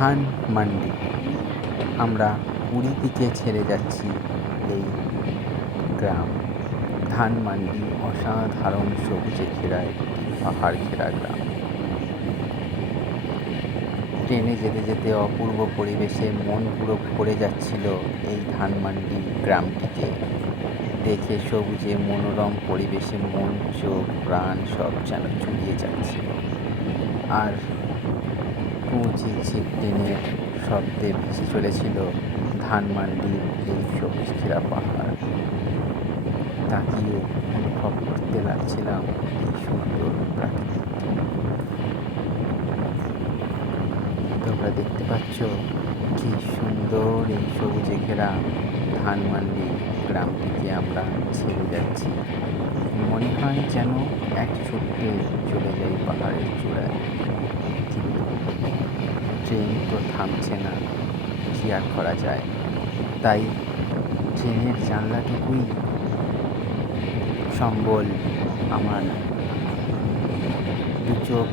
ধান মান্ডি। আমরা পুরী থেকে ছেড়ে যাচ্ছি এই গ্রাম। ধান মান্ডি অসাধারণ সবুজে ঘেরা একটি পাহাড় ঘেরা গ্রাম। ট্রেনে যেতে যেতে অপূর্ব পরিবেশে মন পুরো ভরে যাচ্ছিল এই ধান মান্ডি গ্রামটিকে দেখে। সবুজে মনোরম পরিবেশে মন, চোখ, প্রাণ সব যেন জুড়িয়ে যাচ্ছিল। আর ঝিকঝিক ট্রেনের শব্দে ভেসে চলেছিল ধান মান্ডির এই সবুজ ঘেরা পাহাড়। তাকিয়ে অনুভব করতে লাগছিলাম এই সুন্দর প্রাকৃতিক। তোমরা দেখতে পাচ্ছ কি সুন্দর এই সবুজে ঘেরা ধান মান্ডি গ্রামটিকে আমরা ছেড়ে যাচ্ছি। মনে হয় যেন এক ছুটে চলে যাই পাহাড়ের চূড়ায়, কিন্তু ট্রেন তো থামছে না, কি আর করা যায়। তাই ট্রেনের জানলাটুকুই সম্বল। আমার দু চোখ